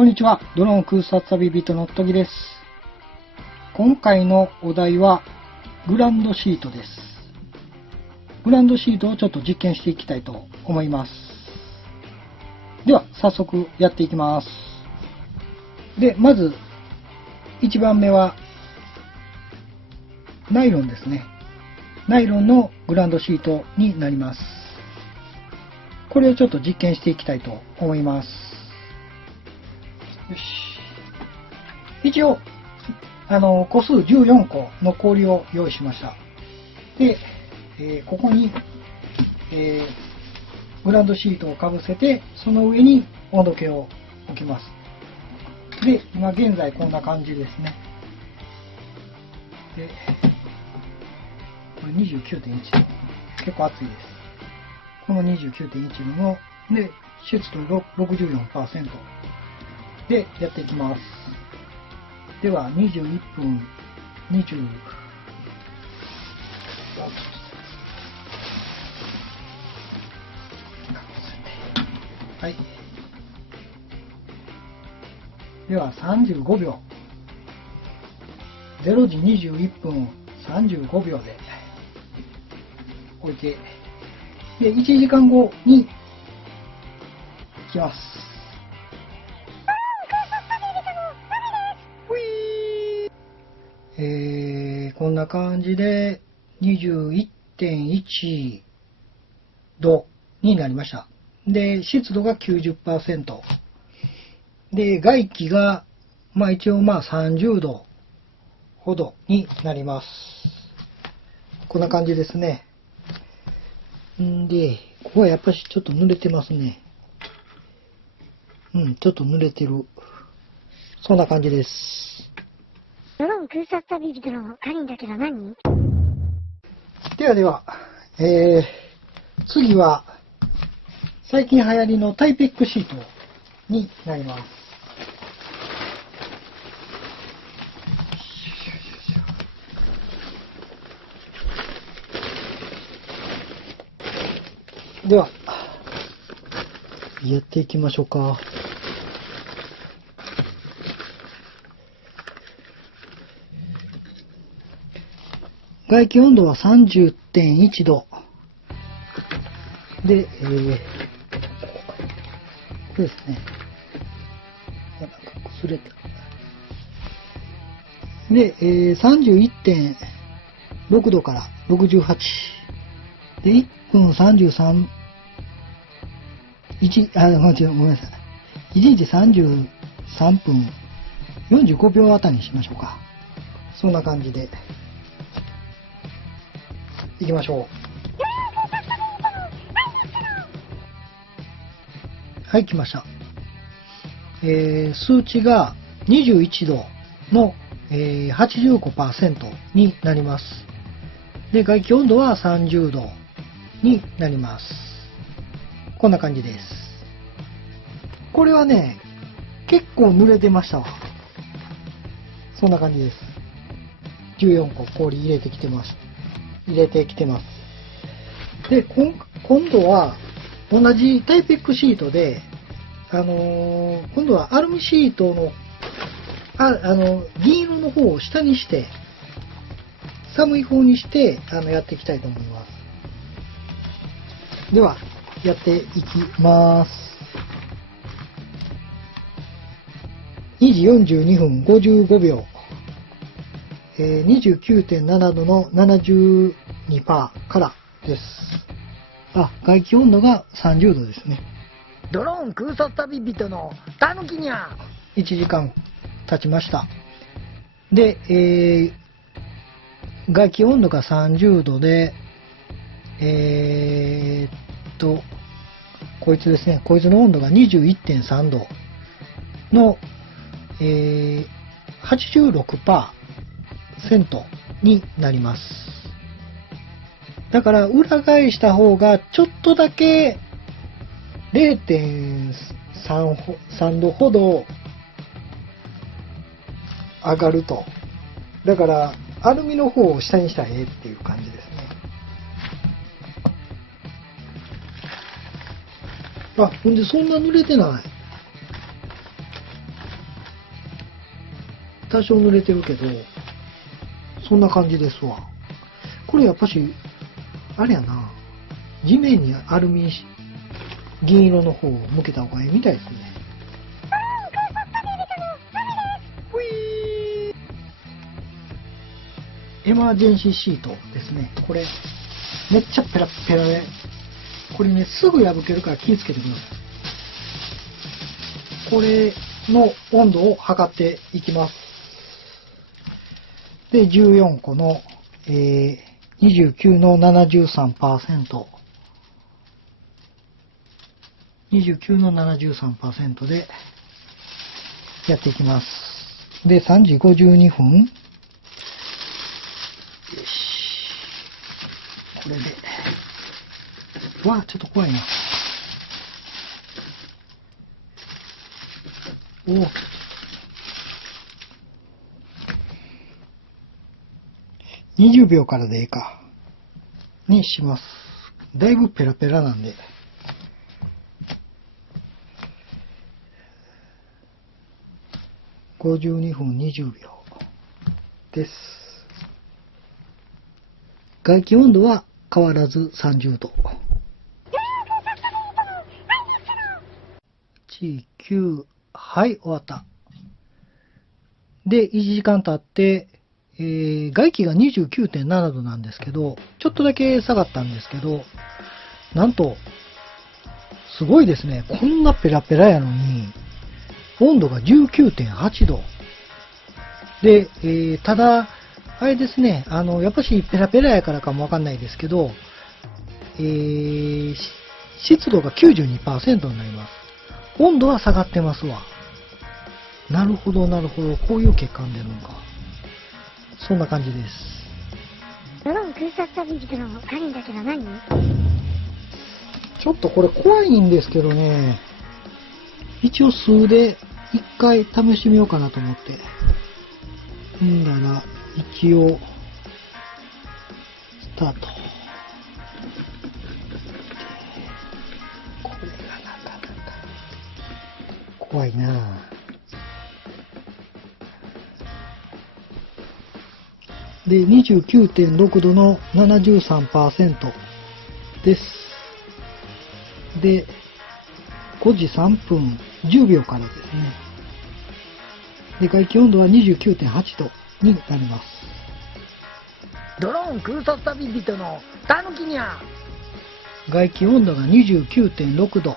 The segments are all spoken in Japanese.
こんにちは。ドローン空撮旅人のとぎです。今回のお題はグランドシートです。グランドシートをちょっと実験していきたいと思います。では早速やっていきます。で、まず1番目はナイロンですね。ナイロンのグランドシートになります。これをちょっと実験していきたいと思います。よし。一応、個数14個の氷を用意しました。で、ここに、グランドシートをかぶせて、その上に温度計を置きます。で、今現在こんな感じですね。で、これ 29.1 度。結構熱いです。この 29.1 度の、で、湿度 64% でやっていきます。では21分20はい。では35秒。0時21分35秒で置いて、で、1時間後に来ます。こんな感じで 21.1 度になりました。で、湿度が 90%。で、外気が、一応30度ほどになります。こんな感じですね。んで、ここはやっぱしちょっと濡れてますね。ちょっと濡れてる。そんな感じです。ドローン空撮旅人のカリンだけど何？では、次は、最近流行りのタイペックシートになります。では、やっていきましょうか。外気温度は 30.1 度。で、これですね。擦れた。で、31.6 度から68。で、1分33、ごめんなさい。1日33分45秒あたりにしましょうか。そんな感じで。行きましょう。はい、来ました。数値が21度の、85% になります。で、外気温度は30度になります。こんな感じです。これはね、結構濡れてましたわ。そんな感じです。14個氷入れてきてます。で、今度は同じタイペックシートで、今度はアルミシートの、銀色の方を下にして、寒い方にして、やっていきたいと思います。では、やっていきます。2時42分55秒。29.7 度の 72% からです。外気温度が30度ですね。ドローン空撮旅人のたぬきにゃ。1時間経ちました。で、外気温度が30度で、こいつですね。こいつの温度が 21.3 度の、86% になります。だから裏返した方がちょっとだけ 0.3 度ほど上がると。だからアルミの方を下にしたらええっていう感じですね。ほんでそんな濡れてない。多少濡れてるけど、そんな感じですわ。これやっぱし、あれやな、地面にアルミ銀色の方を向けた方がいいみたいですね。エマージェンシーシートですね。これ、めっちゃペラッペラで、これね、すぐ破けるから気をつけてください。これの温度を測っていきます。で、14個の、29の 73%。29の 73% でやっていきます。で、3時52分。よし。これで。わあ、ちょっと怖いな。おお。20秒からでいいか。にします。だいぶペラペラなんで。52分20秒です。外気温度は変わらず30度。8、9、はい、終わった。で、1時間経って、外気が 29.7 度なんですけど、ちょっとだけ下がったんですけど、なんと、すごいですね。こんなペラペラやのに、温度が 19.8 度。で、ただ、あれですね、やっぱしペラペラやからかもわかんないですけど、湿度が 92% になります。温度は下がってますわ。なるほど、なるほど。こういう結果に出るのか。そんな感じです。ドローン空撮旅人のカリンだけど何？ちょっとこれ怖いんですけどね。一応数で一回試してみようかなと思って。んだら、一応、スタート。これがなかなか怖いなぁ。で、29.6 度の 73% です。で、5時3分10秒からですね。で、外気温度は 29.8 度になります。ドローン空撮旅人のたぬきにゃ。外気温度が 29.6 度。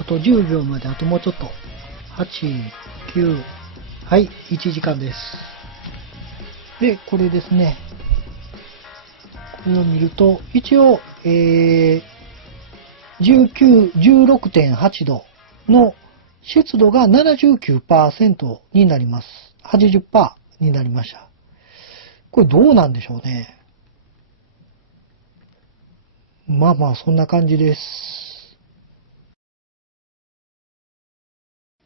あと10秒まであともうちょっと。8、9、はい、1時間です。で、これですね。これを見ると、一応、16.8 度の湿度が 79% になります。80% になりました。これどうなんでしょうね。まあまあ、そんな感じです。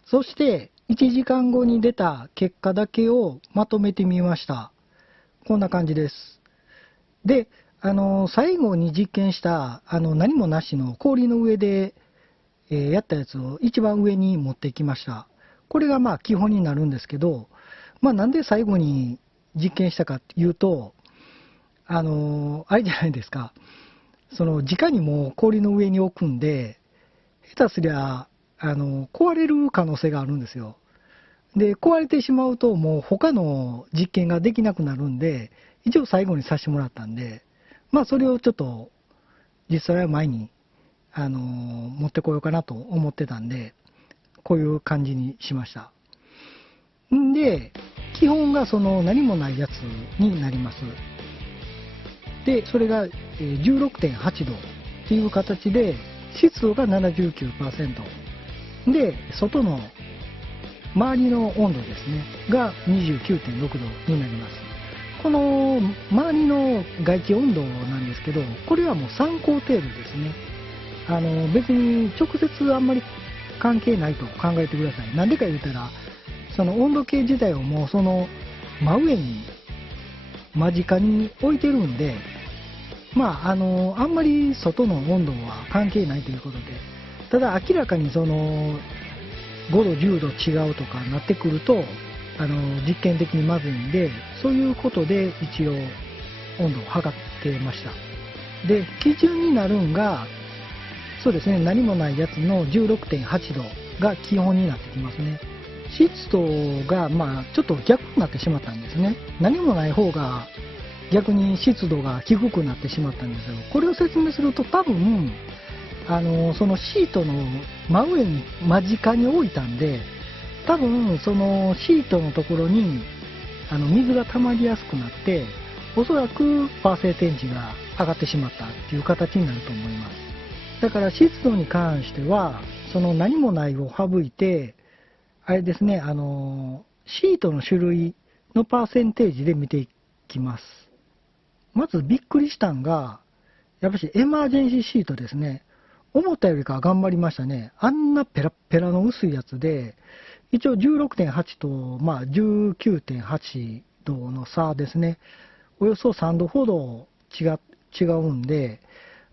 そして、1時間後に出た結果だけをまとめてみました。こんな感じです。で、最後に実験した、何もなしの氷の上で、やったやつを一番上に持ってきました。これがまあ基本になるんですけど、まあなんで最後に実験したかっていうと、あれじゃないですか。直にもう氷の上に置くんで、下手すりゃ、壊れる可能性があるんですよ。で、壊れてしまうともう他の実験ができなくなるんで、一応最後にさせてもらったんで、まあそれをちょっと実際は前に、持ってこようかなと思ってたんで、こういう感じにしました。んで、基本がその何もないやつになります。で、それが 16.8 度っていう形で、湿度が 79%。で、外の周りの温度ですね、が 29.6 度になります。この周りの外気温度なんですけど、これはもう参考程度ですね。別に直接あんまり関係ないと考えてください。なんでか言ったら、その温度計自体をもうその真上に間近に置いてるんで、まあ、あんまり外の温度は関係ないということで、ただ明らかにその5度、10度違うとかなってくると、実験的にまずいんで、そういうことで一応温度を測ってました。で、基準になるんが、そうですね、何もないやつの 16.8 度が基本になってきますね。湿度が、ちょっと逆になってしまったんですね。何もない方が逆に湿度が低くなってしまったんですよ。これを説明すると多分、そのシートの真上に間近に置いたんで、多分そのシートのところに水が溜まりやすくなって、おそらくパーセンテージが上がってしまったっていう形になると思います。だから湿度に関しては、その何もないを省いて、あれですね、シートの種類のパーセンテージで見ていきます。まずびっくりしたんが、やっぱりエマージェンシーシートですね。思ったよりか頑張りましたね。あんなペラッペラの薄いやつで、一応 16.8 と、19.8 度の差ですね。およそ3度ほど違うんで、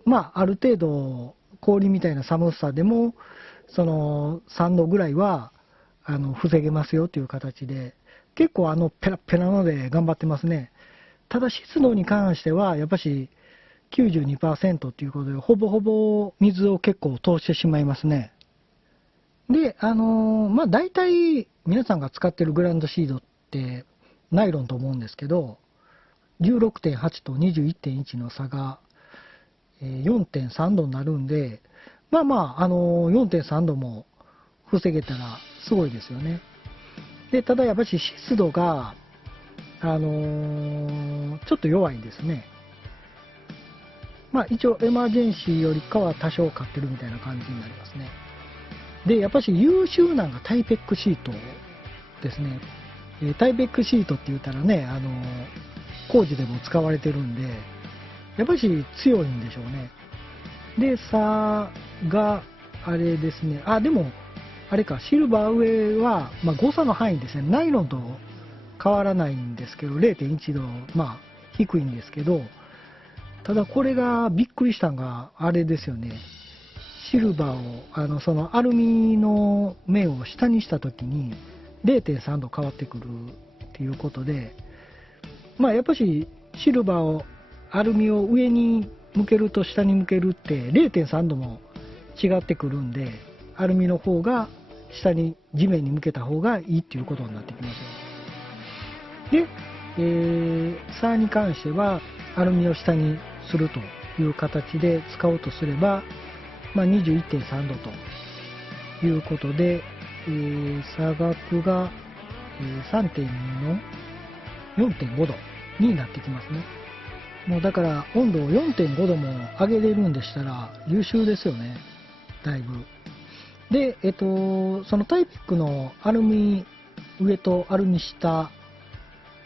ある程度氷みたいな寒さでも、その3度ぐらいは防げますよという形で、結構ペラッペラので頑張ってますね。ただ湿度に関しては、やっぱし 92% ということで、ほぼほぼ水を結構通してしまいますね。で、大体皆さんが使ってるグランドシードってナイロンと思うんですけど、16.8 と 21.1 の差が 4.3 度になるんで、4.3 度も防げたらすごいですよね。で、ただやっぱり湿度が、ちょっと弱いんですね。一応エマージェンシーよりかは多少買ってるみたいな感じになりますね。で、やっぱし優秀なのがタイペックシートですね。タイペックシートって言ったらね、工事でも使われてるんで、やっぱり強いんでしょうね。で、差が、あれですね。でも、あれか、シルバー上は、誤差の範囲ですね。ナイロンと変わらないんですけど、0.1 度、低いんですけど、ただこれがびっくりしたのが、あれですよね。シルバーを、そのアルミの面を下にしたときに、0.3 度変わってくるっていうことで、やっぱしシルバーを、アルミを上に向けると下に向けるって 0.3 度も違ってくるんで、アルミの方が下に地面に向けた方がいいっていうことになってきますよ。で、差に関してはアルミを下にするという形で使おうとすれば、21.3 度ということで、差額が 3.2 の 4.5 度になってきますね。もうだから温度を 4.5 度も上げれるんでしたら優秀ですよね、だいぶ。で、そのタイピックのアルミ上とアルミ下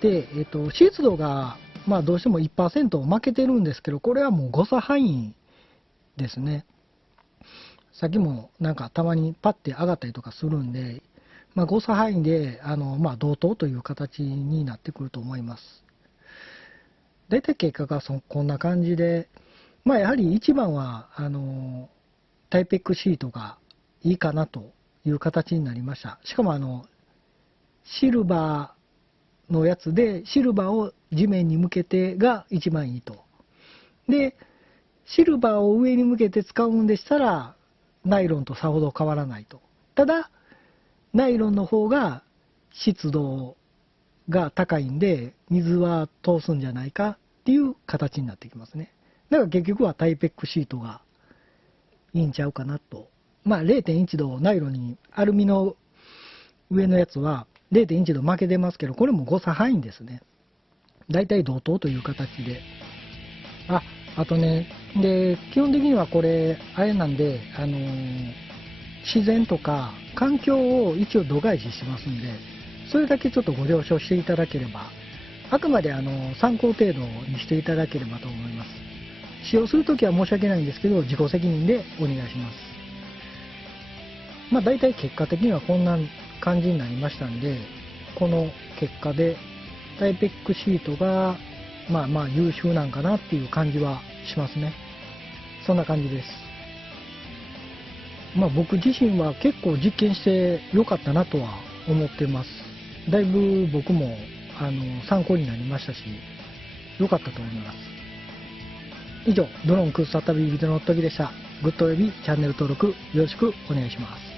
で、湿度がどうしても 1% 負けてるんですけど、これはもう誤差範囲ですね。さっきもなんかたまにパッて上がったりとかするんで、誤差範囲で同等という形になってくると思います。大体結果がこんな感じで、やはり一番はタイペックシートがいいかなという形になりました。しかもシルバーのやつで、シルバーを地面に向けてが一番いいと。で、シルバーを上に向けて使うんでしたら、ナイロンとさほど変わらないと。ただ、ナイロンの方が湿度が高いんで、水は通すんじゃないかっていう形になってきますね。だから結局はタイペックシートがいいんちゃうかなと。0.1 度ナイロンに、アルミの上のやつは 0.1 度負けてますけど、これも誤差範囲ですね。だいたい同等という形で。あとね、で、基本的にはこれ、あれなんで、自然とか環境を一応度外視しますんで、それだけちょっとご了承していただければ、あくまで参考程度にしていただければと思います。使用するときは申し訳ないんですけど、自己責任でお願いします。大体結果的にはこんな感じになりましたんで、この結果でタイペックシートが優秀なんかなっていう感じはしますね。そんな感じです。僕自身は結構実験してよかったなとは思ってます。だいぶ僕も参考になりましたし、良かったと思います。以上、ドローン空撮旅人のおっとぎでした。グッドおよびチャンネル登録よろしくお願いします。